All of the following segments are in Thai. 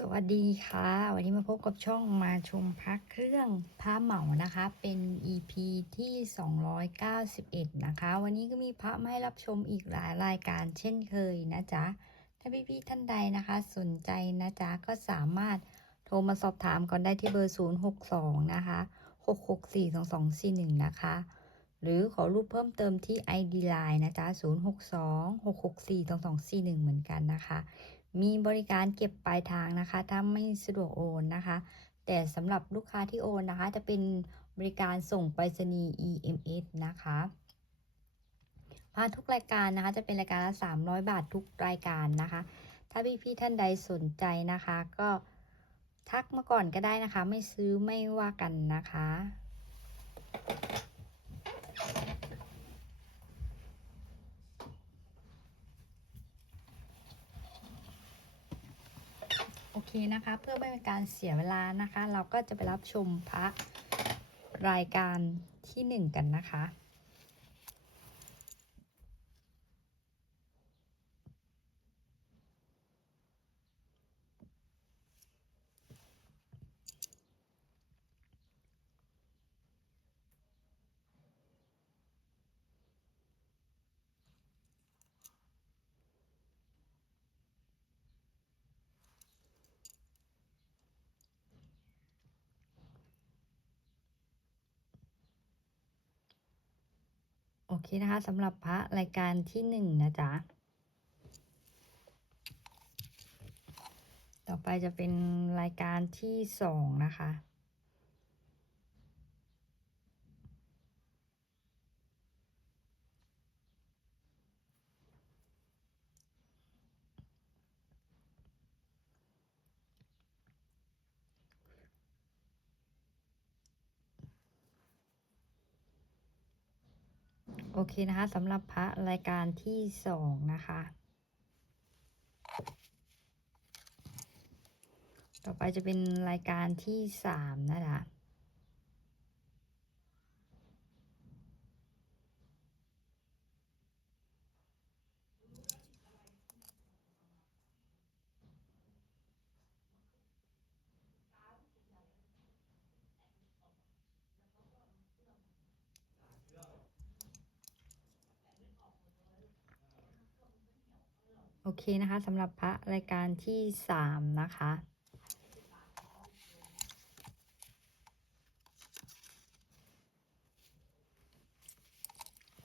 สวัสดีค่ะ วันนี้มาพบกับช่องมาชมพักเครื่องผ้าเหมานะคะ เป็น EP ที่ 291 นะคะ วันนี้ก็มีพระมาให้รับชมอีกหลายรายการเช่นเคยนะจ๊ะ ถ้าพี่ๆท่านใดนะคะ สนใจนะจ๊ะ ก็สามารถโทรมาสอบถามก่อนได้ที่เบอร์ 062 นะคะ 6642241 นะคะ หรือขอรูปเพิ่มเติมที่ ID Line นะจ๊ะ 062 6642241 เหมือนกันนะคะ มีบริการเก็บปลายทางนะคะ ถ้าไม่สะดวกโอนนะคะ แต่สำหรับลูกค้าที่โอนนะคะ จะเป็นบริการส่งไปรษณีย์ EMS นะคะพาทุกรายการนะคะ จะเป็นรายการละ 300 บาททุกรายการนะคะ ถ้าพี่ๆท่านใดสนใจนะคะ ก็ทักมาก่อนก็ได้นะคะ ไม่ซื้อไม่ว่ากันนะคะ โอเคนะคะ เพื่อไม่เป็นการเสียเวลานะคะ เราก็จะไปรับชมพระรายการที่หนึ่งกันนะคะ เคนะคะสำหรับพระรายการที่หนึ่งนะจ๊ะ ต่อไปจะเป็นรายการที่สองนะคะ เคนะคะสำหรับพระรายการที่สองนะคะ ต่อไปจะเป็นรายการที่สามนะคะ เคนะคะสำหรับพระรายการที่สามนะคะ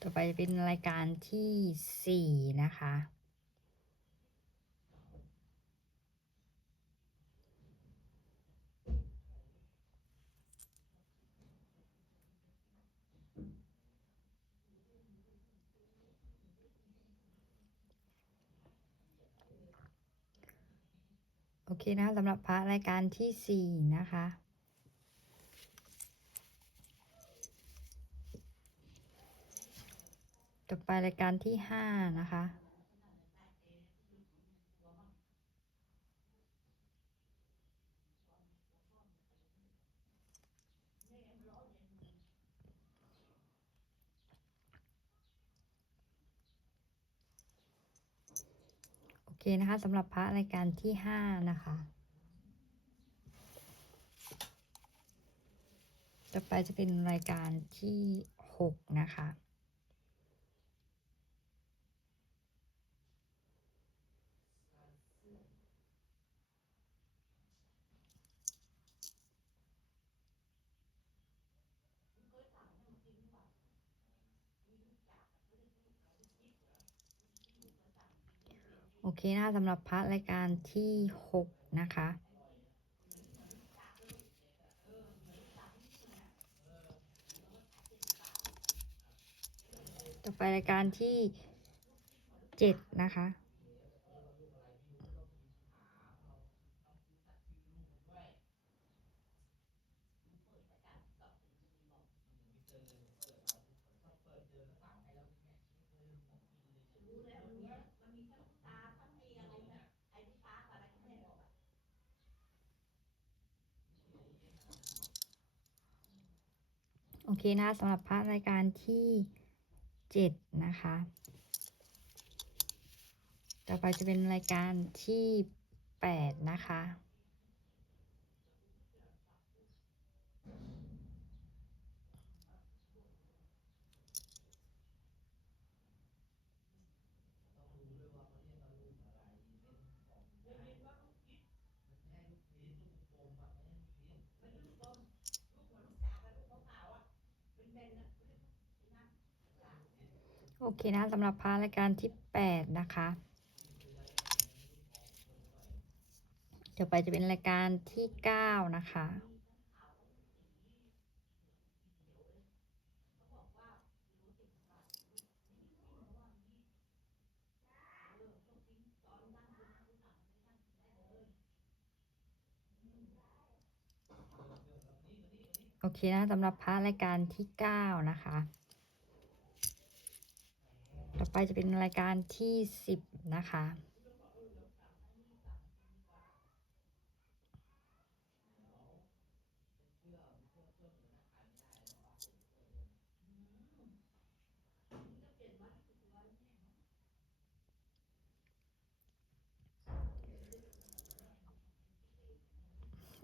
ต่อไปเป็นรายการที่สี่นะคะ เคนะคะสำหรับพระรายการที่สี่นะคะ ต่อไปรายการที่ห้านะคะ เคนะคะสำหรับพระรายการที่ห้านะคะ ต่อไปจะเป็นรายการที่หกนะคะ อเคนะคะสำหรับพระรายการที่หกนะคะ ต่อไปรายการที่เจ็ดนะคะ เคนะคะสำหรับพระรายการที่เจ็ดนะคะ ต่อไปจะเป็นรายการที่แปดนะคะ เคนะสำหรับพาร์ทรายการที่แปดนะคะเดี๋ยวไปจะเป็นรายการที่เก้านะคะโอเคนะสำหรับพาร์ทรายการที่เก้านะคะ ไปจะเป็นรายการที่สิบนะคะ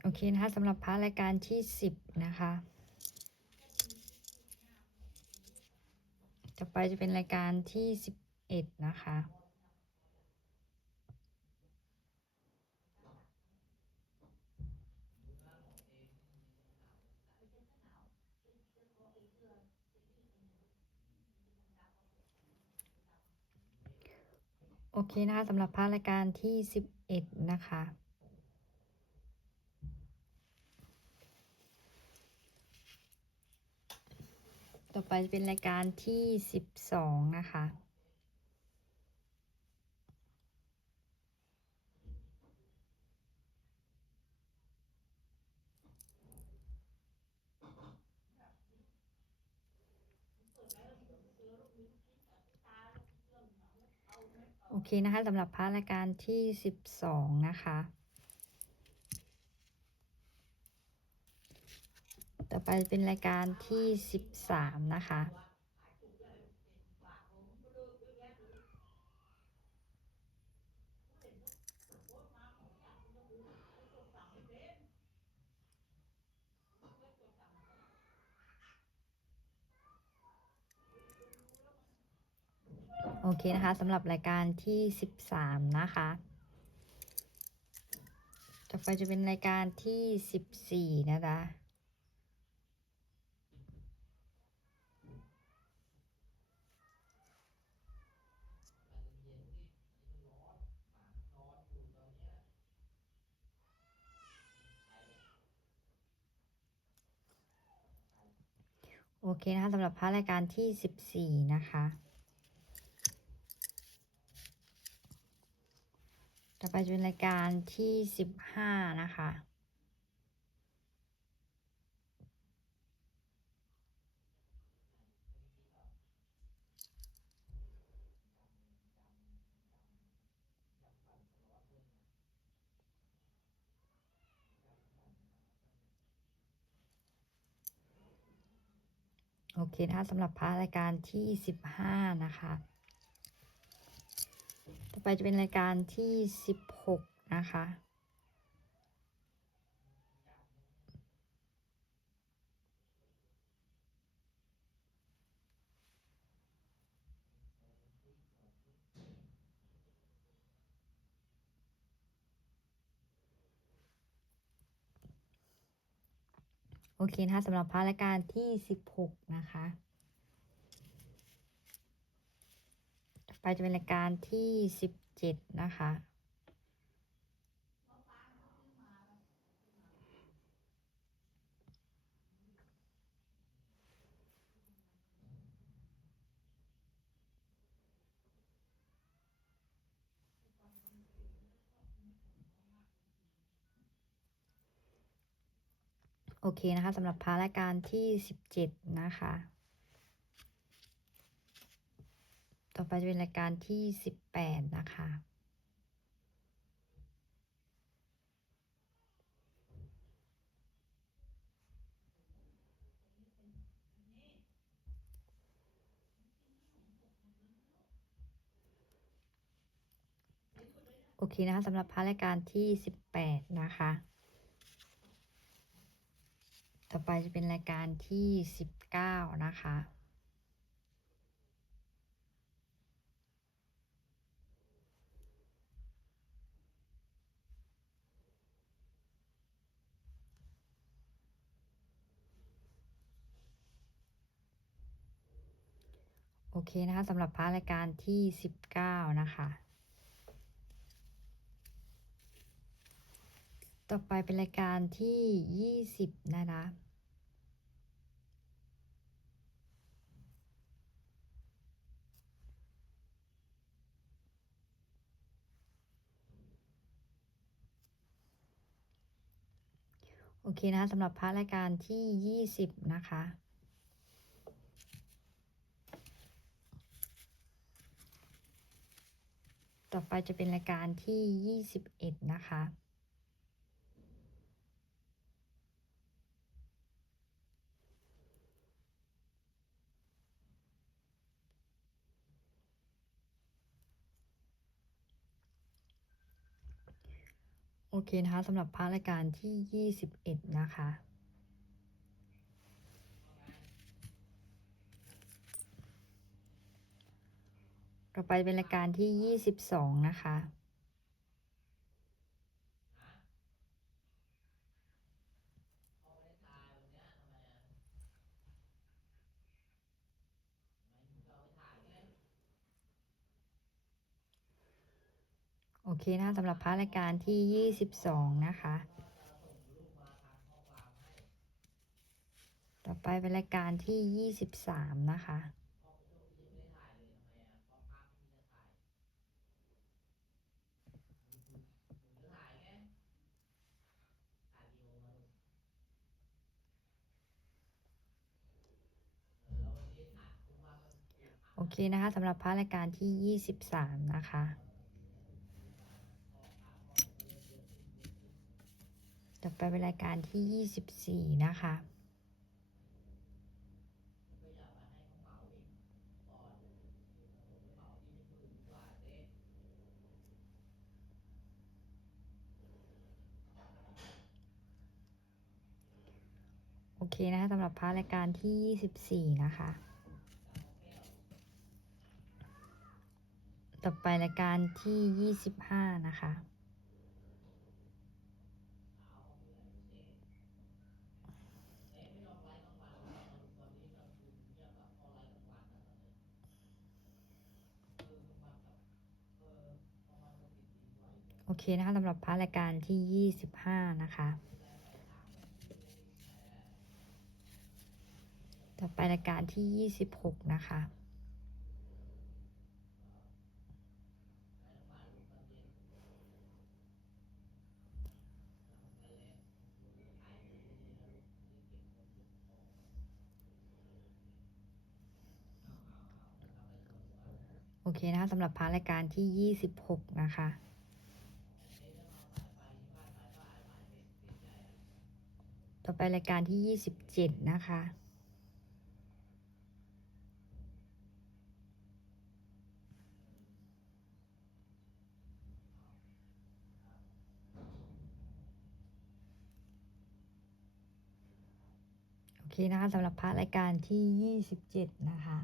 โอเคนะคะสำหรับพาร์ทรายการที่สิบนะคะ ต่อไปจะเป็นรายการที่สิบเอ็ดนะคะ โอเคนะคะสำหรับพาร์ทรายการที่สิบเอ็ดนะคะ ต่อไปจะเป็นรายการที่สิบสองนะคะ โอเคนะคะสำหรับพาร์ทรายการที่สิบสองนะคะ ต่อไปเป็นรายการที่สิบสามนะคะ โอเคนะคะสำหรับรายการที่สิบสามนะคะ ต่อไปจะเป็นรายการที่สิบสี่นะคะ โอเคนะคะสำหรับพระรายการที่สิบสี่นะคะ ต่อไปจะเป็นรายการที่สิบห้านะคะ โอเคนะคะสำหรับพาร์ทรายการที่สิบห้านะคะ ต่อไปจะเป็นรายการที่สิบหกนะคะ เคนะคะสำหรับพาร์ทรายการที่สิบหกนะคะไปจะเป็นรายการที่สิบเจ็ดนะคะ เคนะคะสำหรับพาร์ทรายการที่สิบเจ็ดนะคะ ต่อไปจะเป็นรายการที่สิบแปดนะคะโอเคนะคะสำหรับพาร์ทรายการที่สิบแปดนะคะ ต่อไปจะเป็นรายการที่สิบเก้านะคะ โอเคนะคะสำหรับพาร์ทรายการที่สิบเก้านะคะต่อไปเป็นรายการที่ยี่สิบนะคะ โอเคนะคะสำหรับพระรายการที่ยี่สิบนะคะ ต่อไปจะเป็นรายการที่ยี่สิบเอ็ดนะคะ เคนะคะสำหรับพาร์ทรายการที่ยี่สิบเอ็ดนะคะ ต่อไปเป็นรายการที่ยี่สิบสองนะคะ นะคะสำหรับพาร์ทรายการที่ยี่สิบสองนะคะ ต่อไปเป็นรายการที่ยี่สิบสามนะคะโอเคนะคะสำหรับพาร์ทรายการที่ยี่สิบสามนะคะ ต่อ ไปเป็นรายการที่ยี่สิบสี่นะคะ โอเคนะคะสำหรับพาร์ทรายการที่ยี่สิบสี่นะคะ ต่อไปรายการที่ยี่สิบห้านะคะ เคนะคะสำหรับพาร์ทรายการที่ยี่สิบห้านะคะ ต่อไปรายการที่ยี่สิบหกนะคะโอเคนะคะสำหรับพาร์ทรายการที่ยี่สิบหกนะคะ ต่อ ไปรายการที่ยี่สิบเจ็ดนะคะ โอเคนะคะสำหรับพาร์ทรายการที่ยี่สิบเจ็ดนะคะ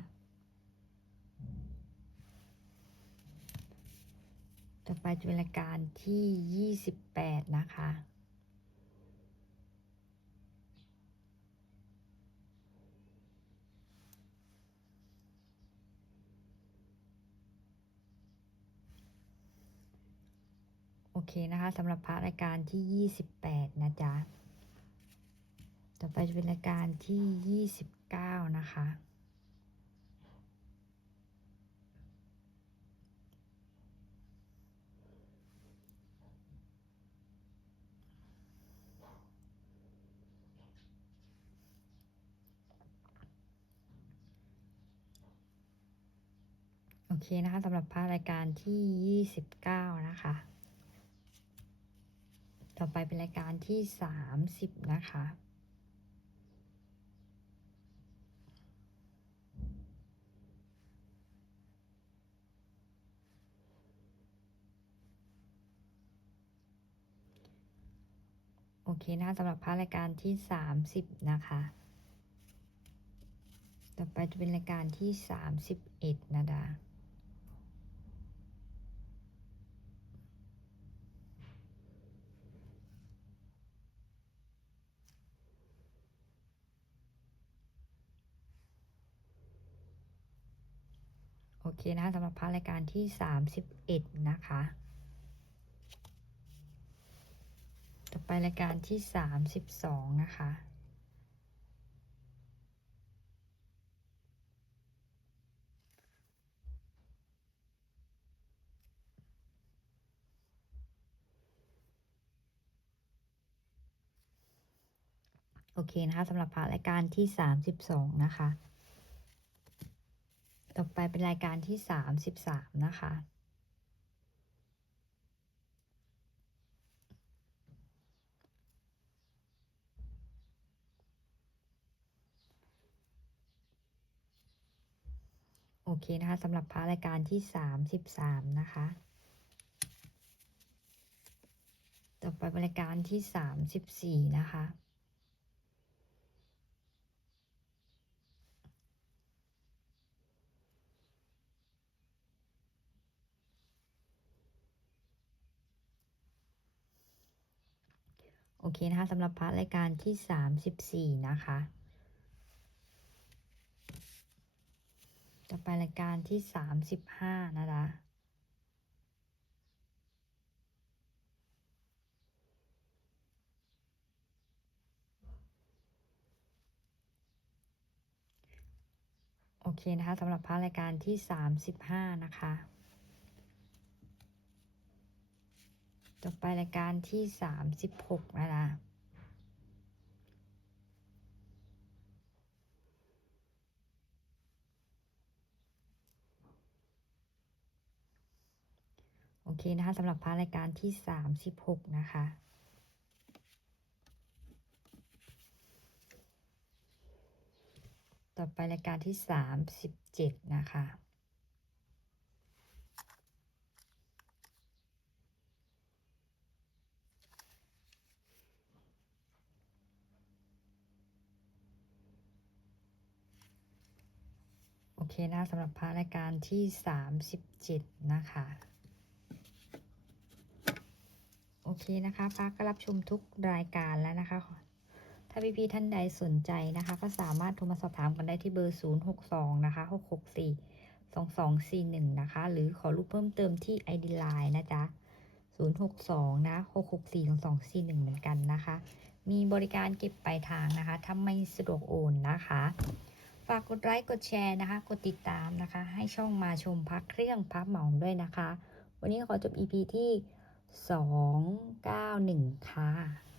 ต่อไปจะเป็นรายการที่ยี่สิบแปดนะคะ เคนะคะสำหรับพาร์ทรายการที่ยี่สิบแปดนะจ๊ะ ต่อไปจะเป็นรายการที่ยี่สิบเก้านะคะ โอเคนะคะสำหรับพาร์ทรายการที่ยี่สิบเก้านะคะ ต่อไปเป็นรายการที่สามสิบนะคะ โอเคนะคะสำหรับพารายการที่สามสิบนะคะ ต่อไปจะเป็นรายการที่สามสิบเอ็ดนะดา เคนะสำหรับพาร์ทรายการที่ 31 นะคะ ต่อไปรายการที่ 32 นะคะโอเคนะคะสำหรับพาร์ทรายการที่ 32 นะคะ ต่อไปเป็นรายการที่33นะคะ โอเคนะคะสำหรับพาร์ทรายการที่33นะคะ ต่อไปเป็นรายการที่34นะคะโอเค นะคะสำหรับพาร์ทรายการที่ 34 นะคะ ต่อไปรายการที่ 35 นะคะโอเคนะคะสำหรับพาร์ทรายการที่ 35 นะคะ ต่อไปรายการที่36นะคะโอเคนะคะสำหรับพาร์ทรายการที่36นะคะต่อไปรายการที่37นะคะ อเคนะสำหรับพาร์ทรายการที่37นะคะ โอเคนะคะฟ้าก็รับชมทุกรายการแล้วนะคะ ถ้าพี่ๆท่านใดสนใจนะคะ ก็สามารถโทรมาสอบถามกันได้ที่เบอร์062นะคะ664 2241นะคะ หรือขอรูปเพิ่มเติมที่ ID Line นะจ๊ะ062นะ664 2241เหมือนกันนะคะ มีบริการเก็บปลายทางนะคะถ้าไม่สะดวกโอนนะคะ ฝากกดไลค์กดแชร์นะคะ กดติดตามนะคะ ให้ช่องมาชมพักเครื่องพักเหมาด้วยนะคะ วันนี้ขอจบ EP ที่ 291 ค่ะ